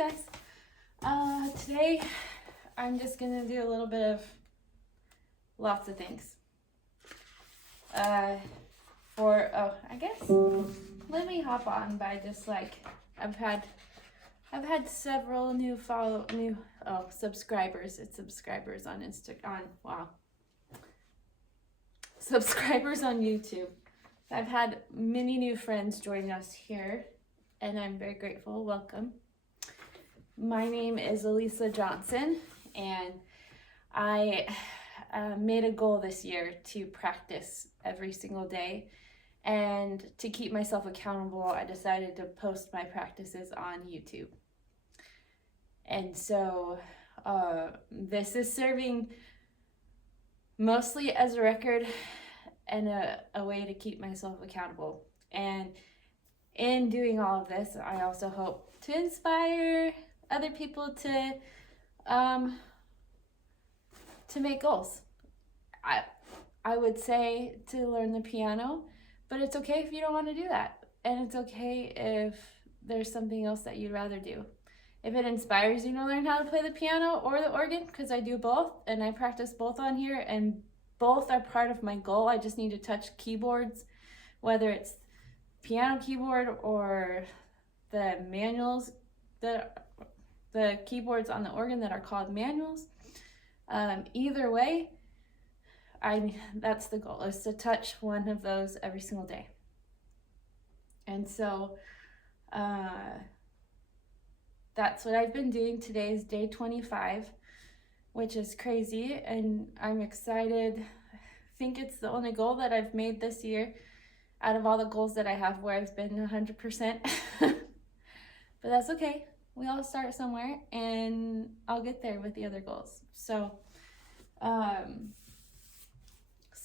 guys, today I'm just gonna do a little bit of lots of things. I guess let me hop on by just like I've had several new subscribers. It's subscribers on subscribers on YouTube. I've had many new friends join us here, and I'm very grateful. Welcome. My name is Elisa Johnson, and I made a goal this year to practice every single day. And to keep myself accountable, I decided to post my practices on YouTube. And so this is serving mostly as a record and a way to keep myself accountable. And in doing all of this, I also hope to inspire other people to make goals. I would say to learn the piano, but it's okay if you don't want to do that. And it's okay if there's something else that you'd rather do. If it inspires you to learn how to play the piano or the organ, because I do both, and I practice both on here, and both are part of my goal. I just need to touch keyboards, whether it's piano keyboard or the manuals, the keyboards on the organ that are called manuals. Either way, that's the goal, is to touch one of those every single day. And so that's what I've been doing. Today is day 25, which is crazy, and I'm excited. I think it's the only goal that I've made this year out of all the goals that I have where I've been 100%. But that's okay. We all start somewhere, and I'll get there with the other goals. So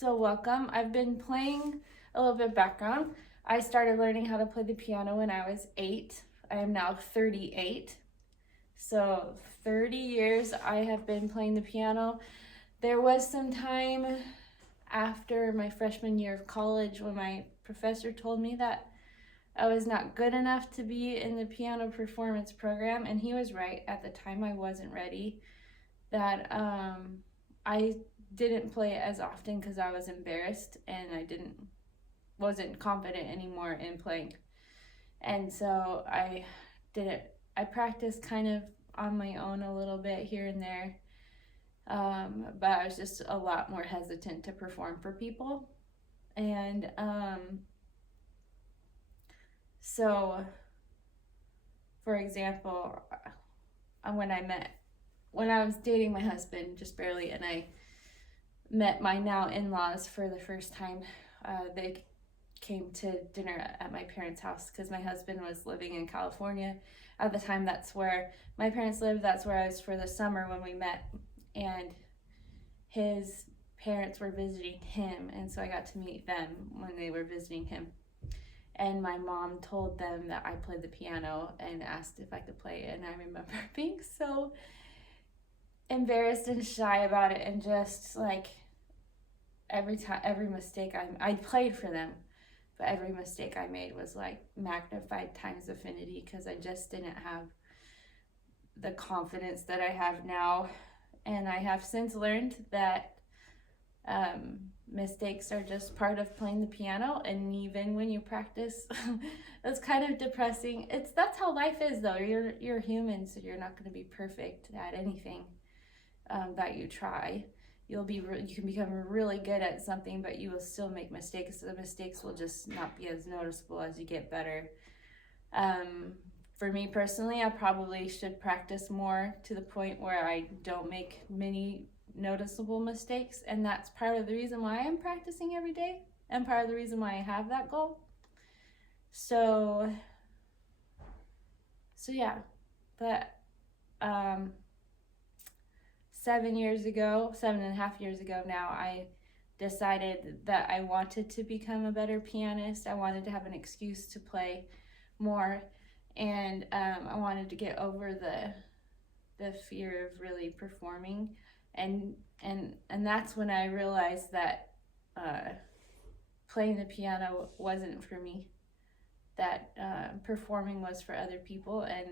welcome. I've been playing a little bit of background. I started learning how to play the piano when I was 8. I am now 38. So 30 years I have been playing the piano. There was some time after my freshman year of college when my professor told me that I was not good enough to be in the piano performance program, and he was right. At the time I wasn't ready. That I didn't play it as often because I was embarrassed and I wasn't confident anymore in playing. And so I practiced kind of on my own a little bit here and there, but I was just a lot more hesitant to perform for people. And so, for example, when I was dating my husband just barely, and I met my now in-laws for the first time. They came to dinner at my parents' house because my husband was living in California at the time. That's where my parents lived. That's where I was for the summer when we met, and his parents were visiting him, and so I got to meet them when they were visiting him. And my mom told them that I played the piano and asked if I could play it, and I remember being so embarrassed and shy about it, and just like every mistake I played for them, but every mistake I made was like magnified times infinity because I just didn't have the confidence that I have now. And I have since learned that mistakes are just part of playing the piano, and even when you practice, it's kind of depressing. That's how life is, though. You're human, so you're not going to be perfect at anything that you try. You can become really good at something, but you will still make mistakes. The mistakes will just not be as noticeable as you get better. For me personally, I probably should practice more to the point where I don't make many noticeable mistakes, and that's part of the reason why I'm practicing every day, and part of the reason why I have that goal. So yeah, but 7.5 years ago now, I decided that I wanted to become a better pianist. I wanted to have an excuse to play more, and I wanted to get over the fear of really performing, and that's when I realized that playing the piano wasn't for me. that performing was for other people, and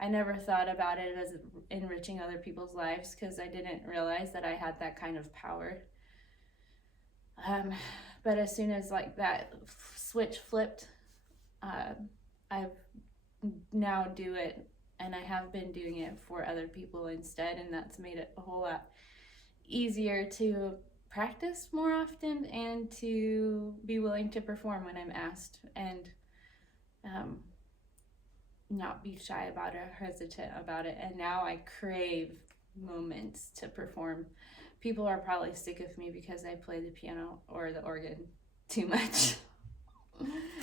I never thought about it as enriching other people's lives because I didn't realize that I had that kind of power. But as soon as like that switch flipped, I've now do it, and I have been doing it for other people instead, and that's made it a whole lot easier to practice more often and to be willing to perform when I'm asked, and not be shy about it or hesitant about it. And now I crave moments to perform. People are probably sick of me because I play the piano or the organ too much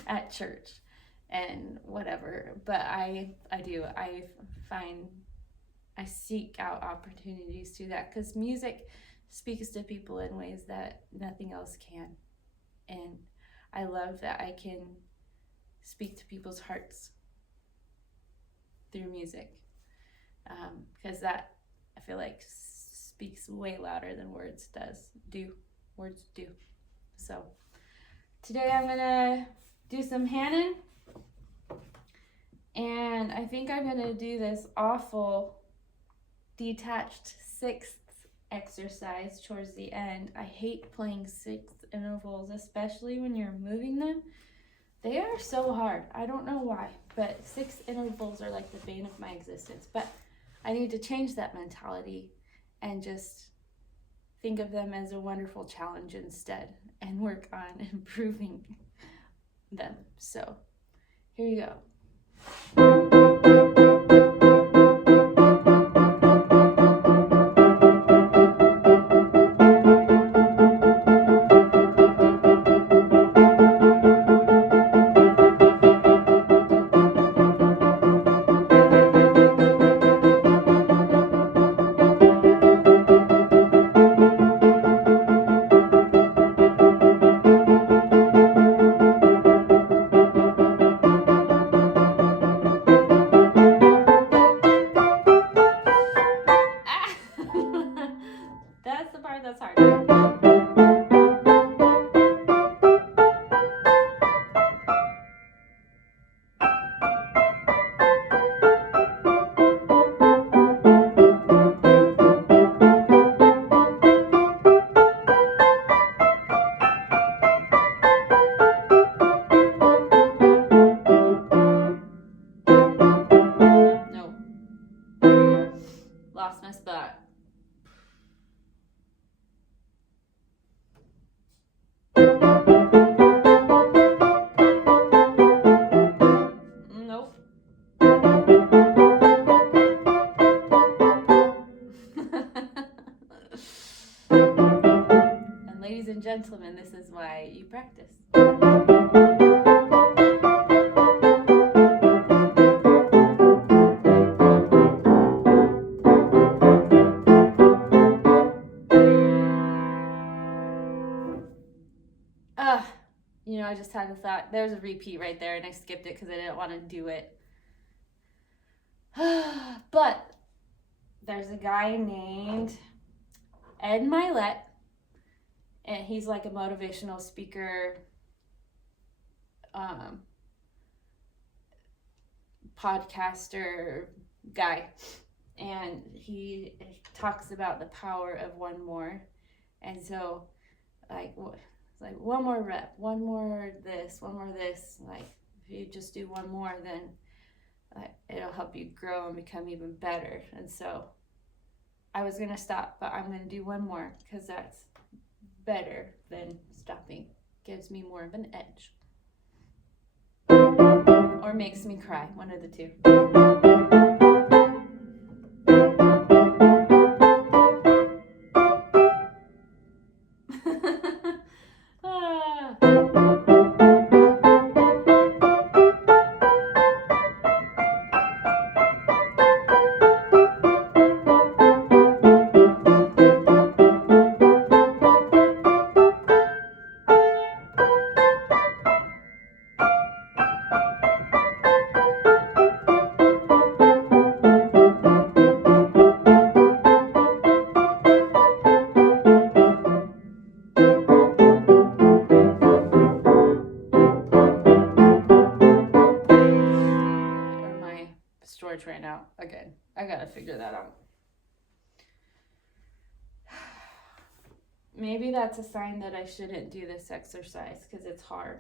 at church and whatever, but I do. I seek out opportunities to do that because music speaks to people in ways that nothing else can, and I love that I can speak to people's hearts through music, because that, I feel like, speaks way louder than words do. So today I'm gonna do some Hanon, and I think I'm gonna do this awful detached sixths exercise towards the end. I hate playing sixth intervals, especially when you're moving them. They are so hard. I don't know why, but sixth intervals are like the bane of my existence. But I need to change that mentality and just think of them as a wonderful challenge instead and work on improving them. So here you go. That's the part that's hard. Nope. Lost my spot. Nope. And ladies and gentlemen, this is why you practice. I just had a thought. There's a repeat right there, and I skipped it because I didn't want to do it. But there's a guy named Ed Milet, and he's like a motivational speaker, podcaster guy, and he talks about the power of one more. And so like one more rep, one more this, like if you just do one more, then it'll help you grow and become even better. And so I was gonna stop, but I'm gonna do one more because that's better than stopping. Gives me more of an edge, or makes me cry, one of the two. torch right now. Again, I gotta figure that out. Maybe that's a sign that I shouldn't do this exercise because it's hard.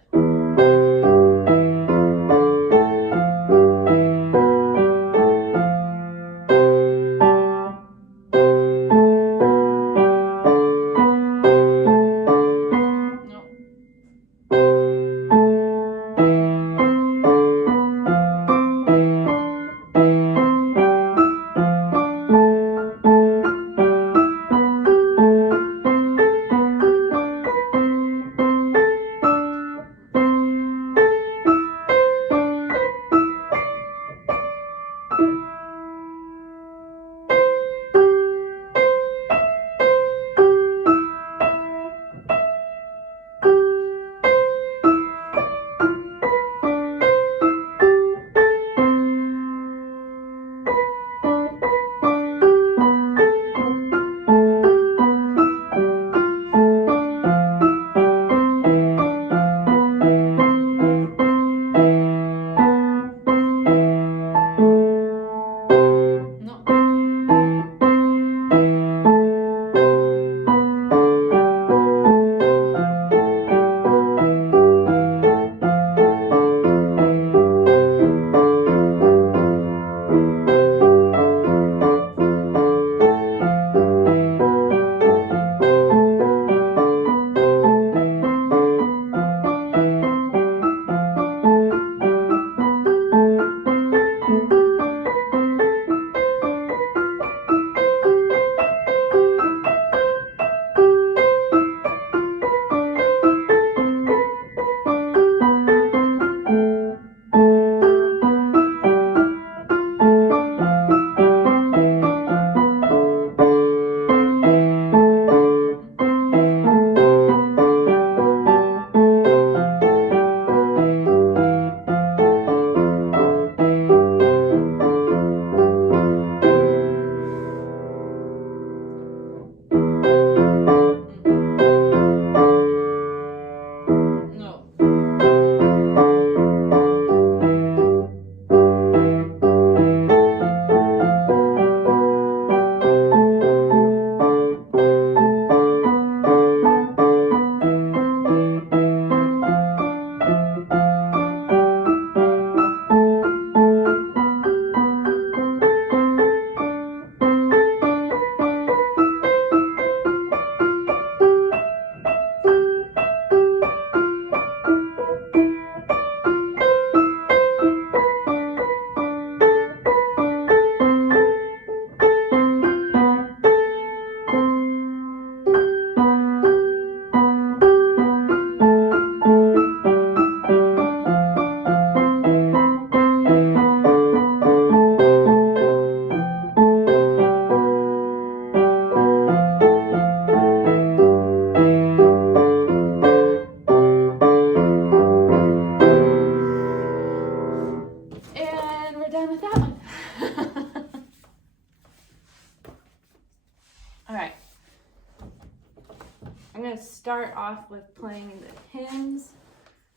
Start off with playing the hymns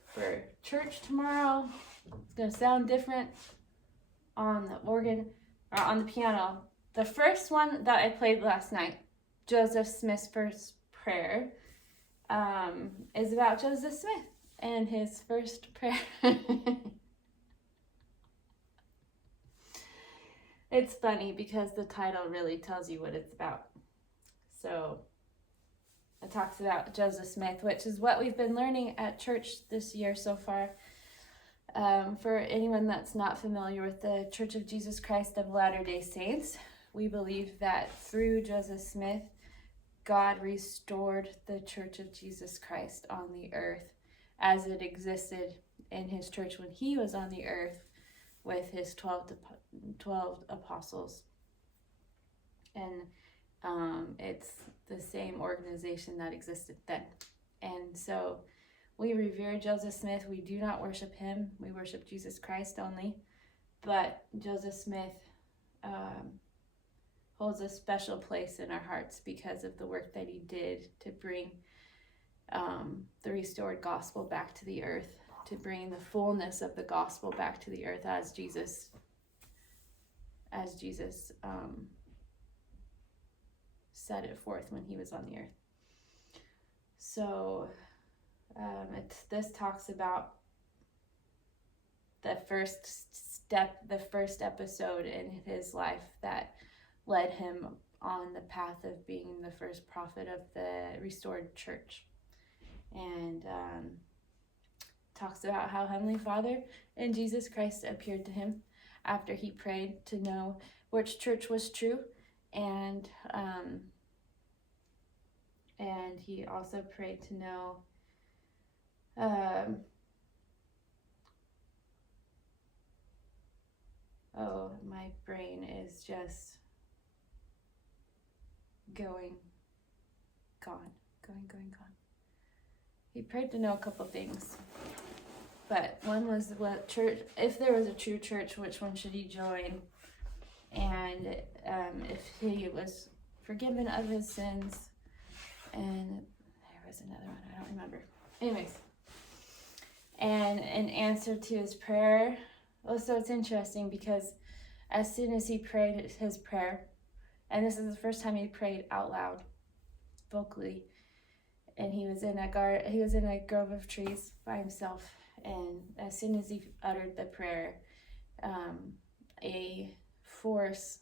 for church tomorrow. It's going to sound different on the organ, or on the piano. The first one that I played last night, Joseph Smith's First Prayer, is about Joseph Smith and his first prayer. It's funny because the title really tells you what it's about. So it talks about Joseph Smith, which is what we've been learning at church this year so far. For anyone that's not familiar with the Church of Jesus Christ of Latter-day Saints, we believe that through Joseph Smith, God restored the Church of Jesus Christ on the earth as it existed in his church when he was on the earth with his 12 apostles. And it's the same organization that existed then. And so we revere Joseph Smith. We do not worship him. We worship Jesus Christ only. But Joseph Smith holds a special place in our hearts because of the work that he did to bring the restored gospel back to the earth, to bring the fullness of the gospel back to the earth as Jesus as Jesus set it forth when he was on the earth. So this talks about the first step, the first episode in his life that led him on the path of being the first prophet of the restored church. And talks about how Heavenly Father and Jesus Christ appeared to him after he prayed to know which church was true. And he also prayed to know my brain is just gone. He prayed to know a couple things, but one was what church, if there was a true church, which one should he join, and if he was forgiven of his sins, and there was another one, I don't remember. Anyways, and in answer to his prayer, so it's interesting because as soon as he prayed his prayer, and this is the first time he prayed out loud, vocally, and he was in a grove of trees by himself, and as soon as he uttered the prayer, a force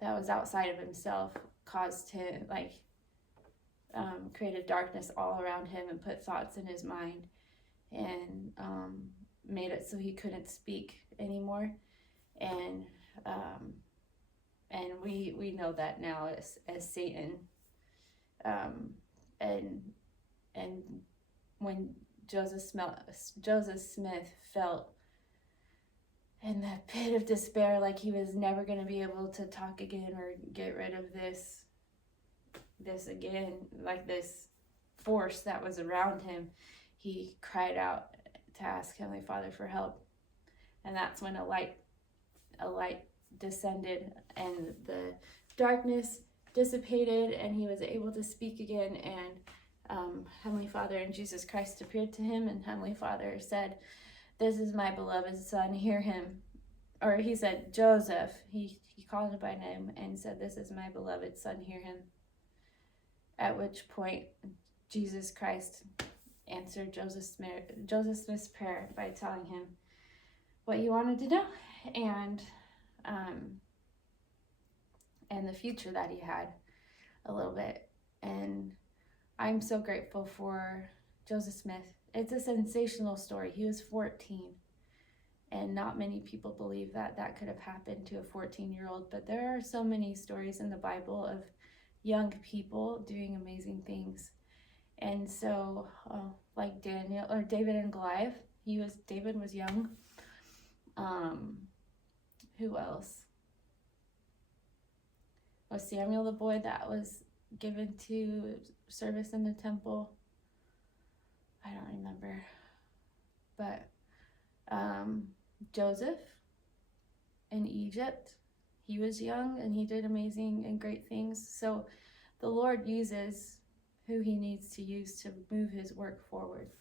that was outside of himself caused him, created darkness all around him and put thoughts in his mind, and made it so he couldn't speak anymore. And we know that now as Satan. And when Joseph Smith felt in that pit of despair, like he was never going to be able to talk again or get rid of this again, like this force that was around him, he cried out to ask Heavenly Father for help. And that's when a light descended and the darkness dissipated, and he was able to speak again. And Heavenly Father and Jesus Christ appeared to him, and Heavenly Father said, "This is my beloved son, hear him." Or he said, Joseph, he called him by name and said, "This is my beloved son, hear him." At which point Jesus Christ answered Joseph Smith's prayer by telling him what he wanted to know, and the future that he had a little bit. And I'm so grateful for Joseph Smith. It's a sensational story. He was 14, and not many people believe that could have happened to a 14-year-old, but there are so many stories in the Bible of young people doing amazing things. And so like David and Goliath, David was young. Who else? Was Samuel the boy that was given to service in the temple? I don't remember. But Joseph in Egypt, he was young and he did amazing and great things. So the Lord uses who he needs to use to move his work forward.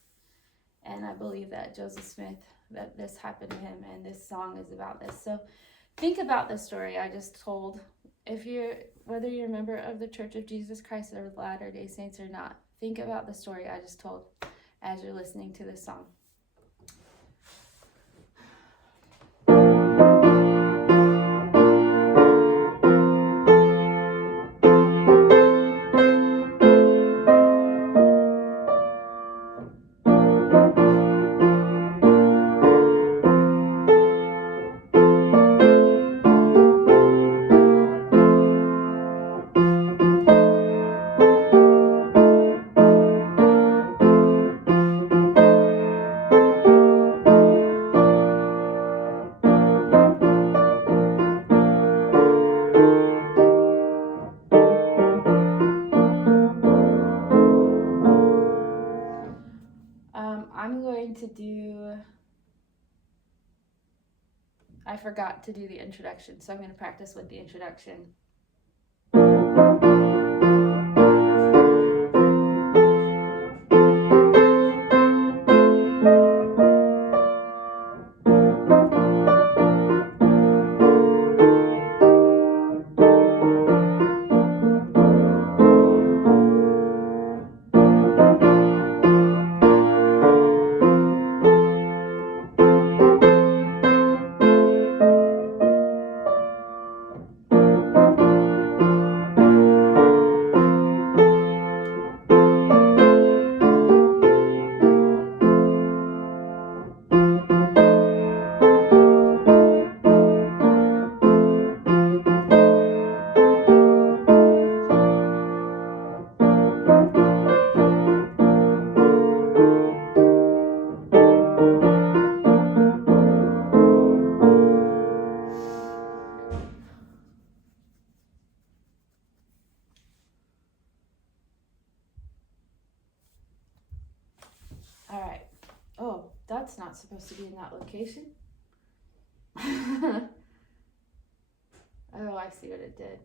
And I believe that Joseph Smith, that this happened to him, and this song is about this. So think about the story I just told. Whether you're a member of the Church of Jesus Christ or Latter-day Saints or not, think about the story I just told as you're listening to this song. I forgot to do the introduction, so I'm going to practice with the introduction. That's not supposed to be in that location. Oh, I see what it did.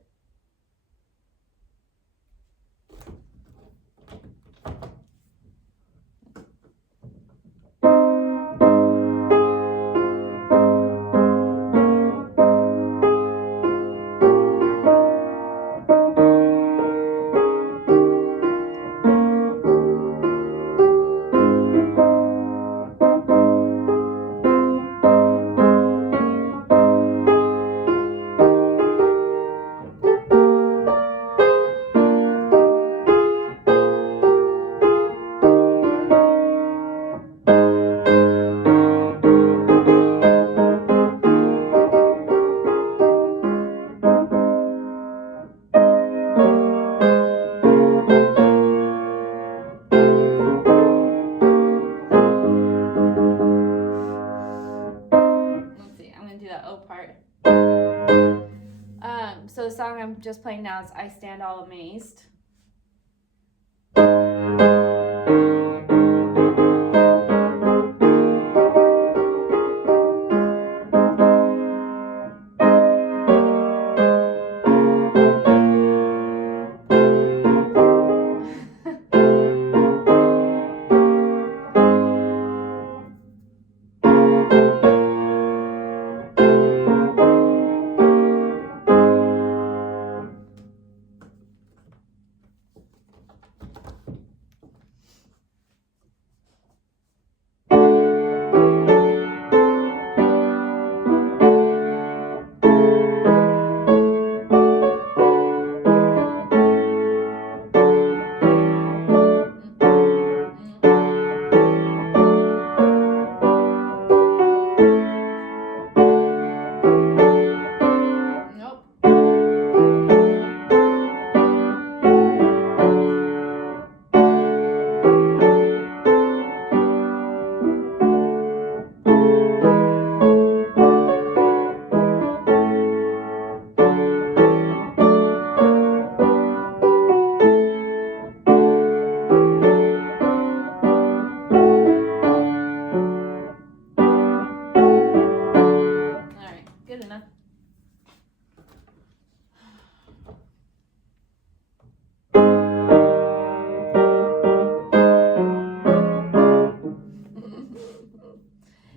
So the song I'm just playing now is I Stand All Amazed.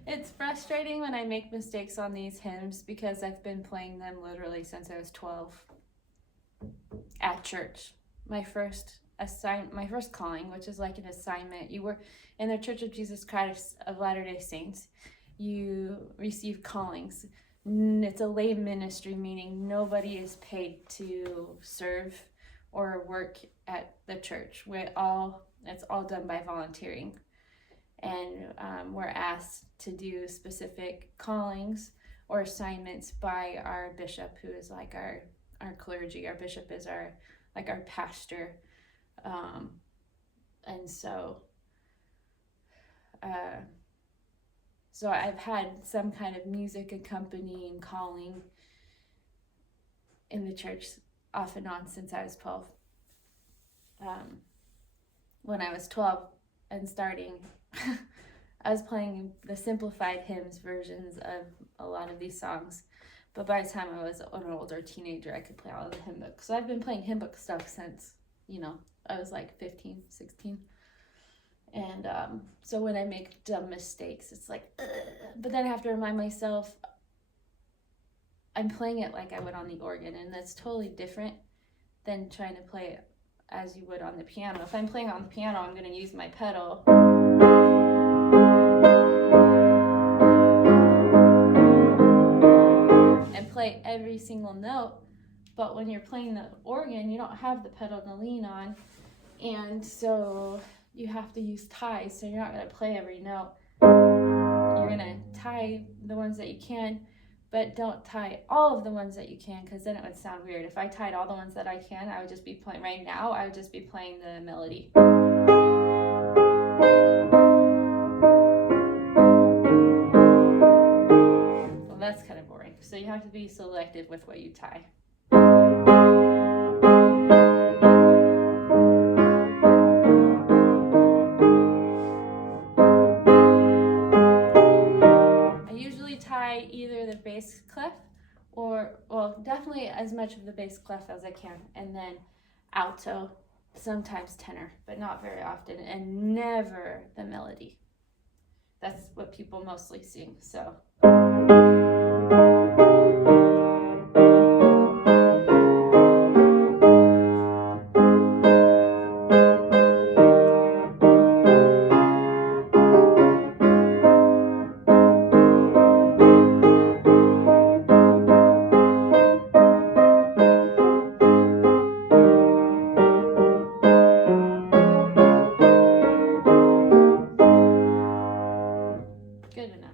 It's frustrating when I make mistakes on these hymns because I've been playing them literally since I was 12 at church. My first calling, which is like an assignment. You were in the Church of Jesus Christ of Latter-day Saints. You receive callings. It's a lay ministry, meaning nobody is paid to serve or work at the church. It's all done by volunteering. And we're asked to do specific callings or assignments by our bishop, who is like our clergy. Our bishop is our pastor. And so I've had some kind of music accompanying calling in the church off and on since I was 12. When I was 12 and starting, I was playing the simplified hymns versions of a lot of these songs. But by the time I was an older teenager, I could play all of the hymn books. So I've been playing hymn book stuff since, I was like 15, 16. And so when I make dumb mistakes, it's like, ugh. But then I have to remind myself, I'm playing it like I would on the organ, and that's totally different than trying to play it as you would on the piano. If I'm playing on the piano, I'm going to use my pedal. And play every single note. But when you're playing the organ, you don't have the pedal to lean on. And so you have to use ties. So you're not going to play every note. You're going to tie the ones that you can, but don't tie all of the ones that you can, because then it would sound weird. If I tied all the ones that I can, I would just be playing right now. I would just be playing the melody. Well, that's kind of boring. So you have to be selective with what you tie. well, definitely as much of the bass clef as I can, and then alto, sometimes tenor, but not very often, and never the melody. That's what people mostly sing, so. Good enough.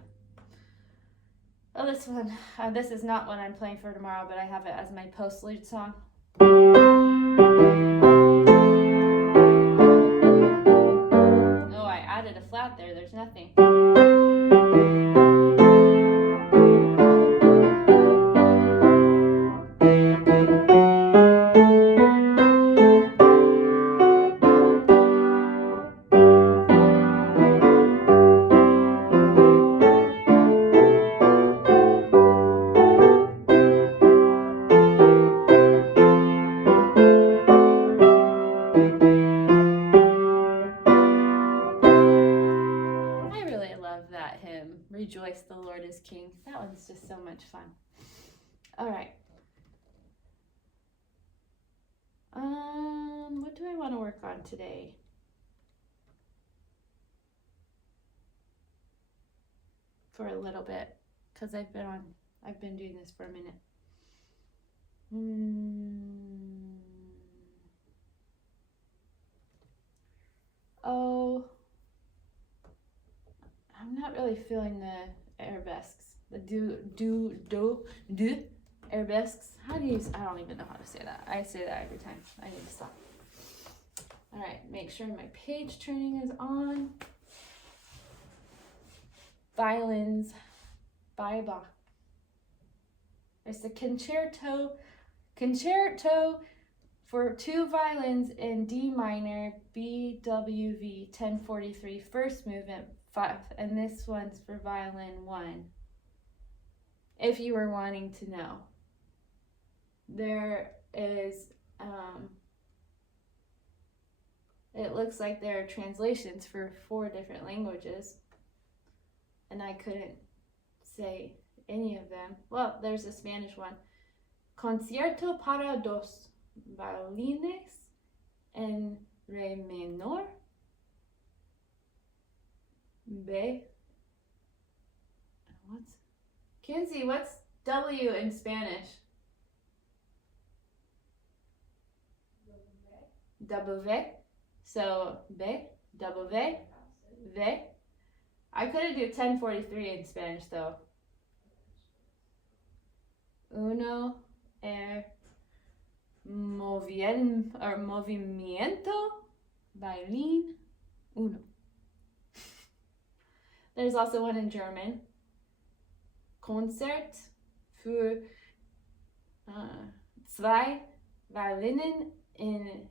Oh, this one, this is not one I'm playing for tomorrow, but I have it as my postlude song. Oh, I added a flat there, there's nothing. That hymn, Rejoice, the Lord is King. That one's just so much fun. All right. What do I want to work on today? For a little bit, because I've been doing this for a minute. Oh, I'm not really feeling the arabesques. The do arabesques. How do you? I don't even know how to say that. I say that every time. I need to stop. All right, make sure my page turning is on. Violins by Bach. It's the concerto for 2 violins in D minor, BWV 1043, first movement 5, and this one's for violin 1. If you were wanting to know, there is, it looks like there are translations for 4 different languages, and I couldn't say any of them. Well, there's a Spanish one. Concierto para dos violines en re menor, B. What's Kinsey? What's W in Spanish? W. So B, W, V. I couldn't do 1043 in Spanish though. Uno, movimiento, violin, uno. There's also one in German. Konzert für 2 Violinen in,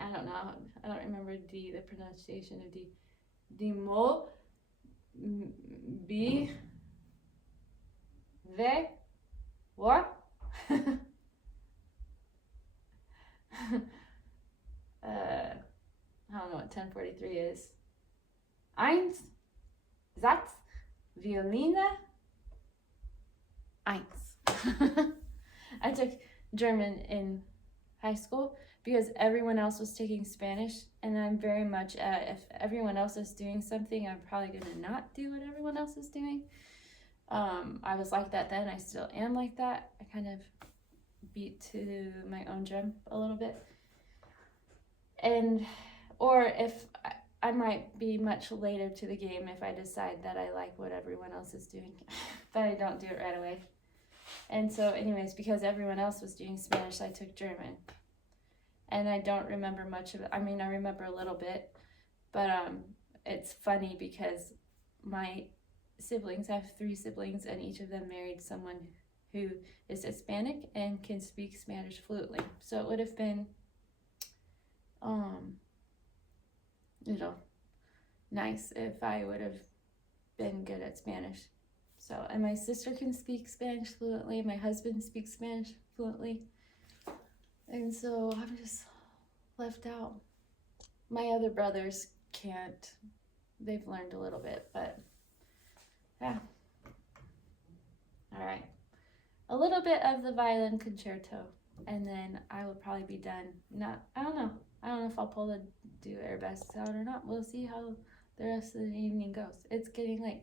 I don't know, I don't remember D, the pronunciation of D. D mo, B, V, what? I don't know what 1043 is. Eins, Satz, Violine, eins. I took German in high school because everyone else was taking Spanish, and I'm very much, if everyone else is doing something, I'm probably going to not do what everyone else is doing. I was like that then, I still am like that. I kind of beat to my own drum a little bit. And, or if I might be much later to the game if I decide that I like what everyone else is doing, but I don't do it right away. And so anyways, because everyone else was doing Spanish, I took German. And I don't remember much of it. I mean, I remember a little bit, but it's funny because my siblings, I have 3 siblings, and each of them married someone who is Hispanic and can speak Spanish fluently. So it would have been, nice if I would have been good at Spanish. So, and my sister can speak Spanish fluently. My husband speaks Spanish fluently. And so I'm just left out. My other brothers can't. They've learned a little bit, but yeah. All right. A little bit of the violin concerto, and then I will probably be done. I don't know. I don't know if I'll pull the do arabesques out or not. We'll see how the rest of the evening goes. It's getting late.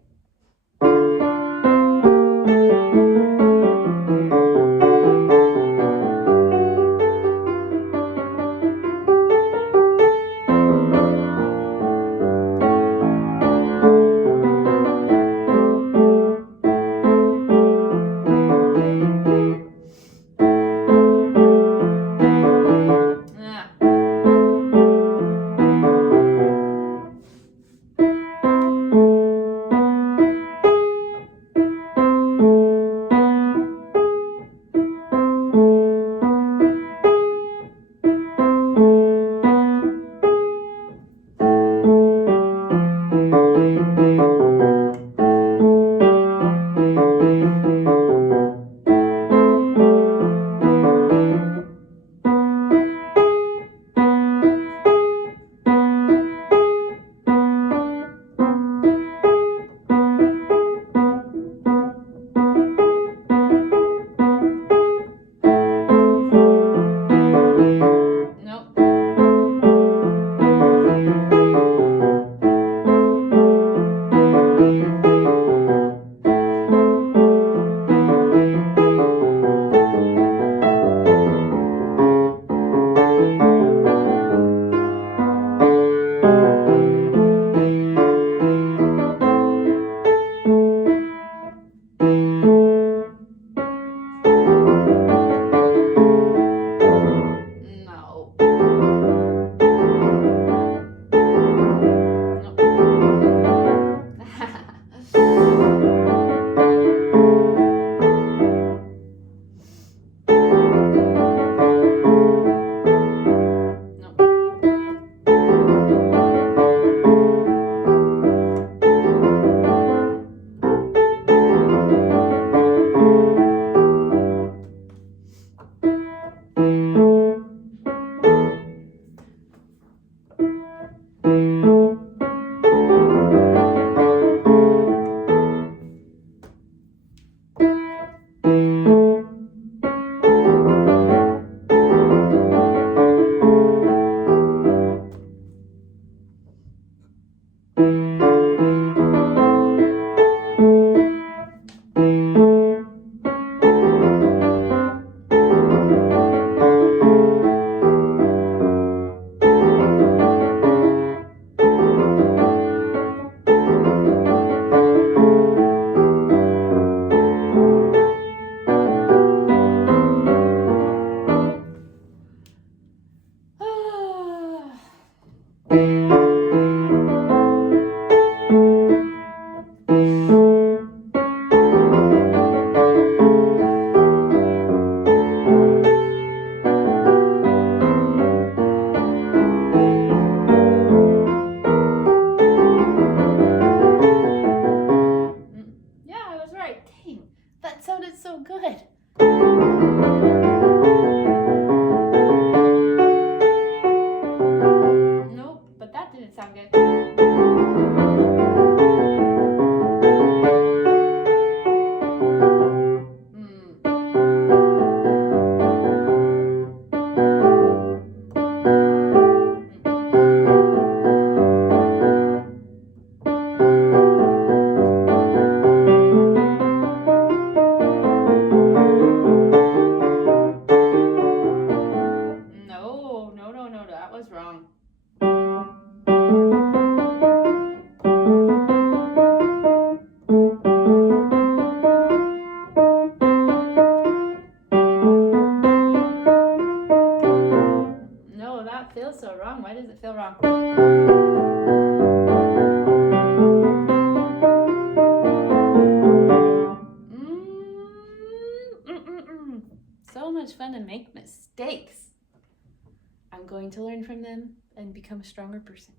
To learn from them and become a stronger person.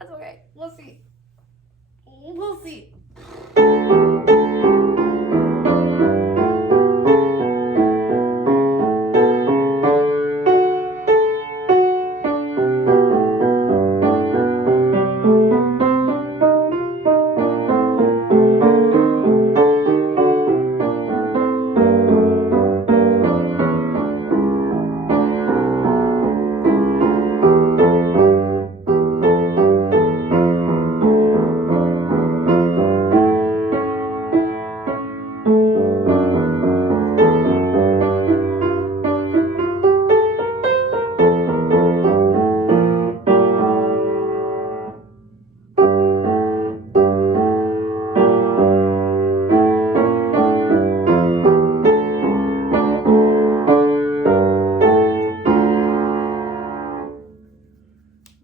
That's okay. We'll see. We'll see.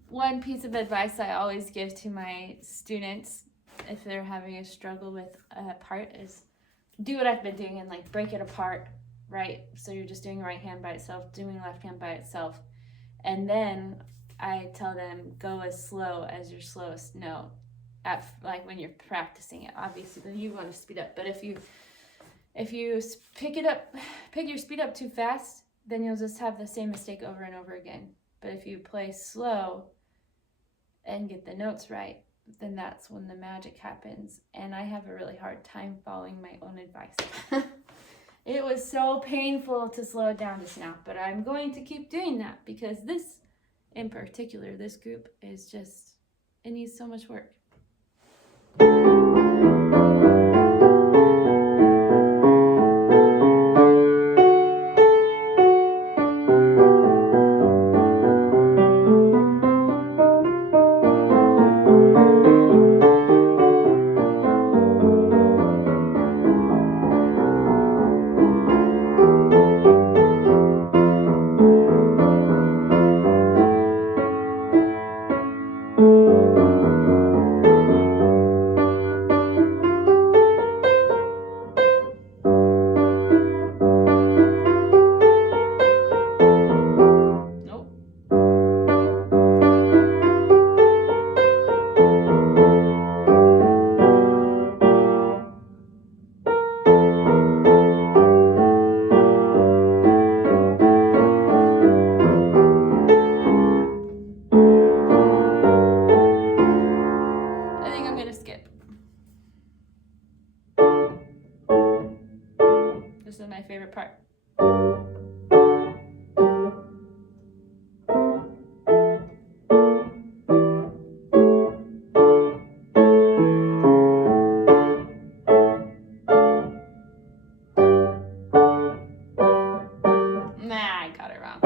One piece of advice I always give to my students if they're having a struggle with a part is do what I've been doing and like break it apart, right? So you're just doing right hand by itself, doing left hand by itself. And then I tell them go as slow as your slowest note at like when you're practicing it. Obviously you want to speed up, but if you pick your speed up too fast, then you'll just have the same mistake over and over again. But if you play slow and get the notes right, then that's when the magic happens. And I have a really hard time following my own advice. It was so painful to slow it down just now, but I'm going to keep doing that because this, in particular, this group is just, it needs so much work. This is my favorite part. Nah, I got it wrong.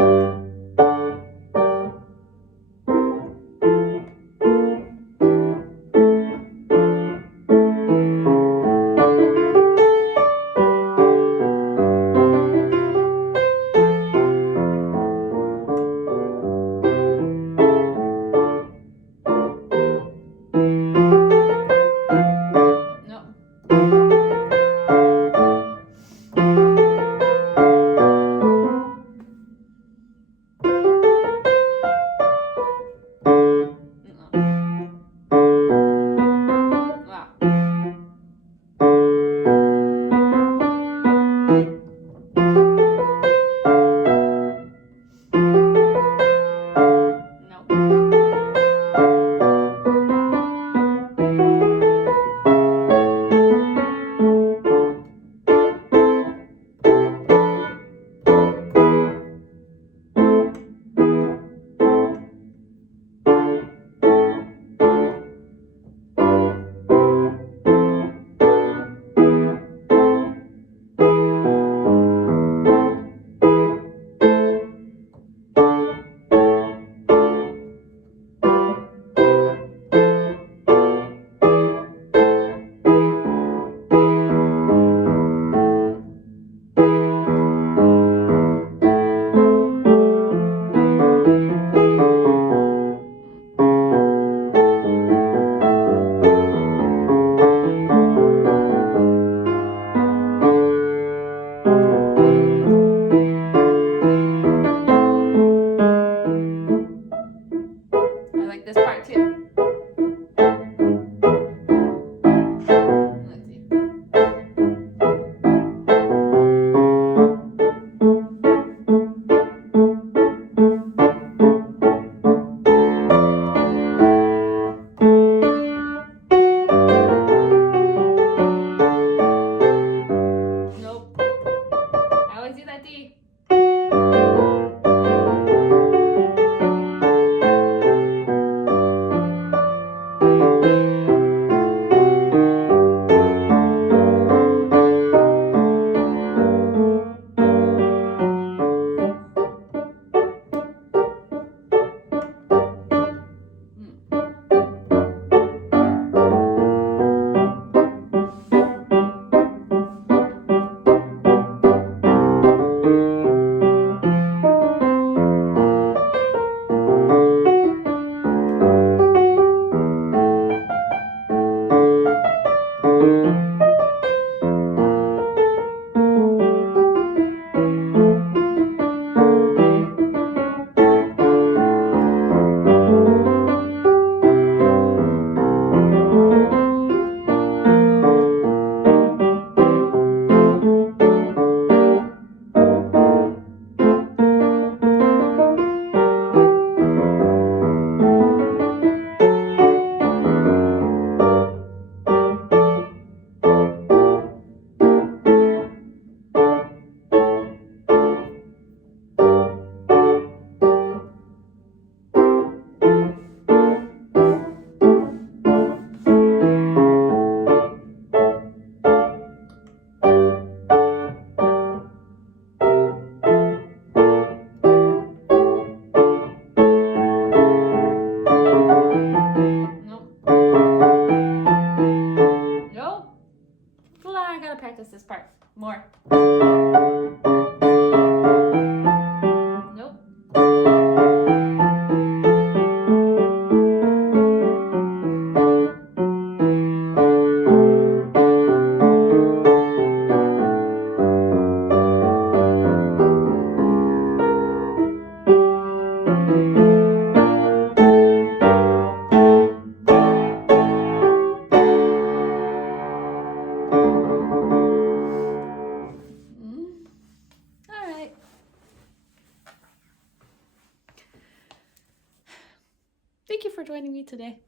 joining me today.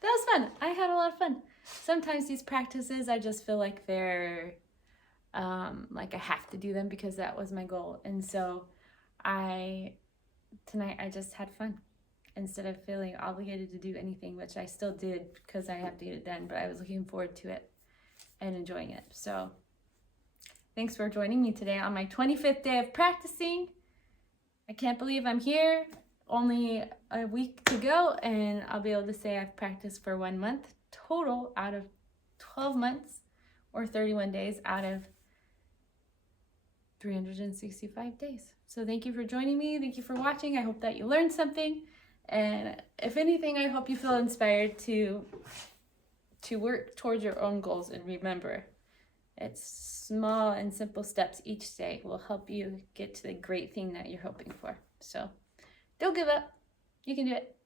That was fun. I had a lot of fun. Sometimes these practices, I just feel like they're like I have to do them because that was my goal. And so tonight I just had fun instead of feeling obligated to do anything, which I still did because I have to get it done, but I was looking forward to it and enjoying it. So thanks for joining me today on my 25th day of practicing. I can't believe I'm here. Only a week to go, and I'll be able to say I've practiced for 1 month total out of 12 months, or 31 days out of 365 days. So thank you for joining me. Thank you for watching. I hope that you learned something. And if anything, I hope you feel inspired to work towards your own goals. And remember, it's small and simple steps each day will help you get to the great thing that you're hoping for. So don't give up. You can do it.